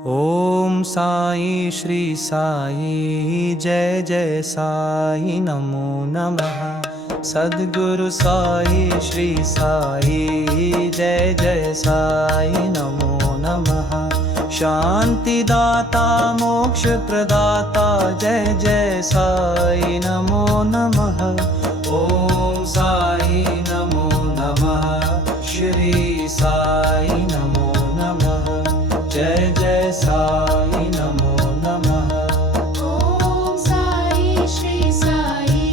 ओम साई श्री साई जय जय साई नमो नमः। सद्गुरु साई श्री साई जय जय साई नमो नमः। शांतिदाता मोक्ष प्रदाता जय जय साई नमो नमः। ओम साई नमो नमः। श्री साई नमो नमः। जय जय साई नमो नमः। ओम साई श्री साई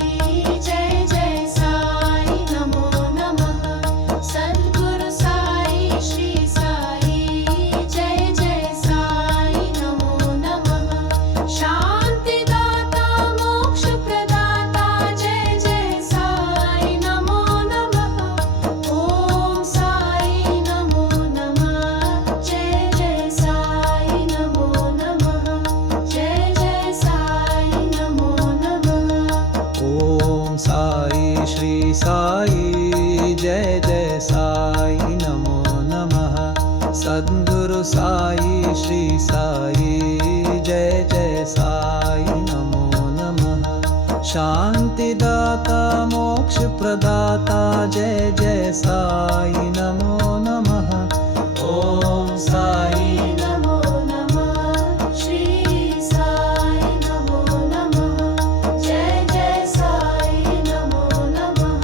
जय जय साई नमो नमः। सद्गुरु साई श्री साई जय जय साई नमो नमः। शांतिदाता मोक्ष प्रदाता जय जय साई नमो नमः। ओम साई नमो नमः। जय जय साई नमो नमः। जय जय साई नमो नमः। ओम साई श्री साई जय जय साई नमो नमः। सद्गुरु साई श्री साई जय जय साई नमो नमः। शांतिदाता मोक्ष प्रदाता जय जय साई नमो नमः। ओम साई नमो नमः। श्री साई नमो नमः। जय जय साई नमो नमः।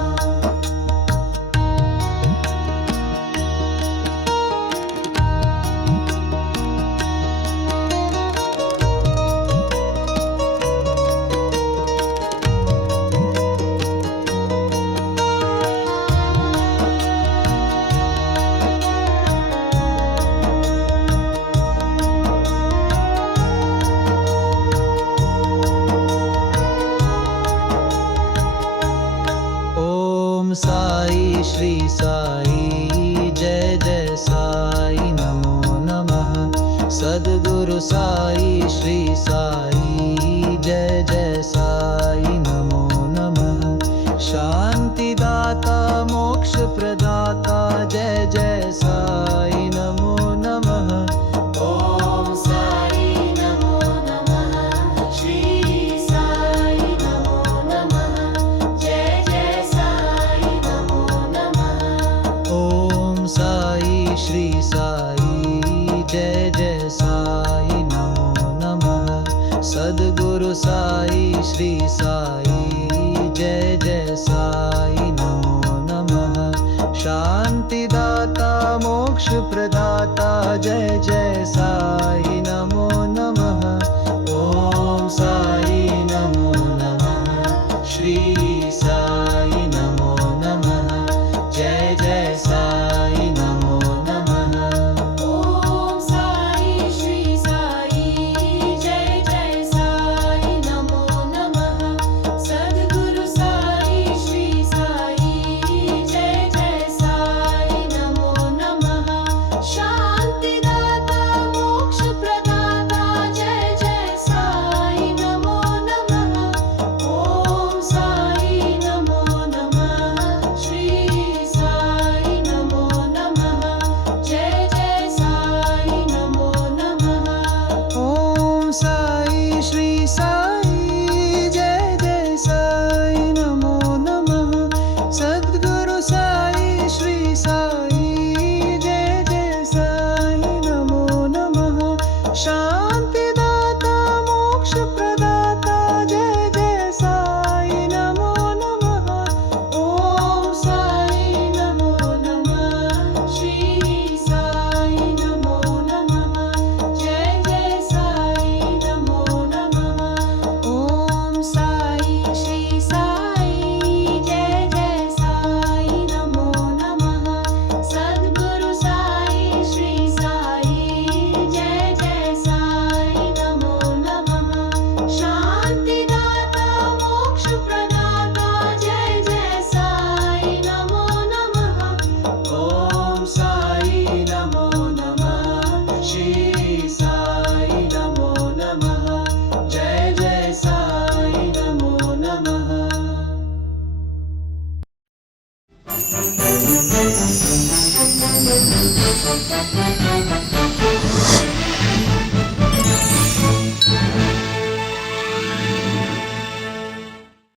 ओम साई श्री साई जय जय साई नमो नमः। सद्गुरु साई श्री साई जय जय साई नमो नमः। शांतिदाता मोक्ष प्रदाता जय जय साई नमो नमः। ओम साई नमो नमः। श्री साई नमो नमः। जय जय साई नमो नमः। ओम साई श्री साई जय जय साई नमो नमः। सद्गुरु साई श्री साई जय जय साई नमो नमः। शांतिदाता मोक्ष प्रदाता जय जय साई